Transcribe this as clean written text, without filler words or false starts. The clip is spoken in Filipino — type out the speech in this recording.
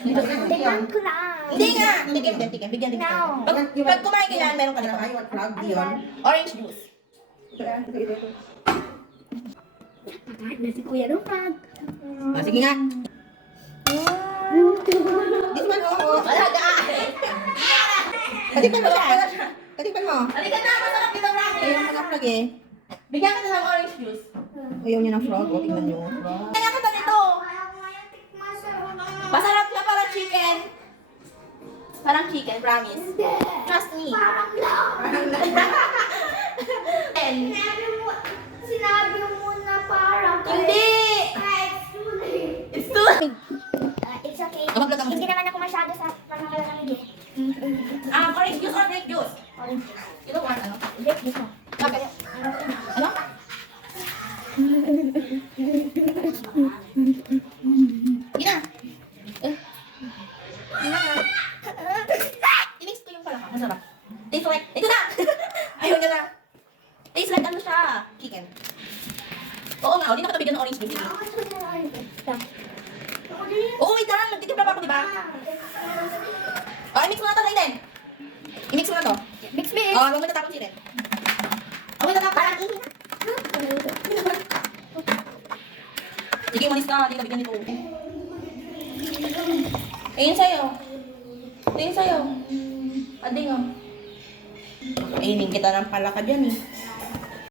Tingnan ko lang. Hindi nga! Tikim din, tikim. Bigyan din kita. No. Pag kumain ka yan, meron ka dito. Ay, what frog yun? Orange juice. Kahit na si Kuya Rupag. Ah, sige nga. This one, oo. Alaga! Katipan mo siya. Katipan mo. Halika na, masarap ito, Frank. Ayaw mo ng frog eh. Bigyan kita ng orange juice. Ayaw niya ng frog. O, tingnan niyo. Kaya kita nito. Masarap na parang chicken. Parang chicken, promise. Trust me. Parang lang. And, Sinabi mo na parang. hindi! It's too late. It's too... It's okay. Maglag ako. Hindi naman ako masyado sa pangalalamig eh. Orange juice or grape juice? You don't want ano? Break dito. Okay. Ano? Sige na. I-mix ko yung palaka. Masarap. Taste like... Ito na! Ayaw niya na. Taste like ano siya? Chicken. Oo nga, hindi na kita bigyan ng orange juice. Oo, wait lang. Nagtitimpla pa ako, di ba? Oh, i-mix mo na ito, Raiden. I-mix mo na to. Mix mix. Oh, huwag mo tatapon si Ren. Huwag mo tatapon. Parang ihi na. Sige, manis ka. Hindi ka bigyan nito. Ayun sa'yo. Ayun sa'yo. Ading, oh. Ayunin kita ng palaka dyan, eh.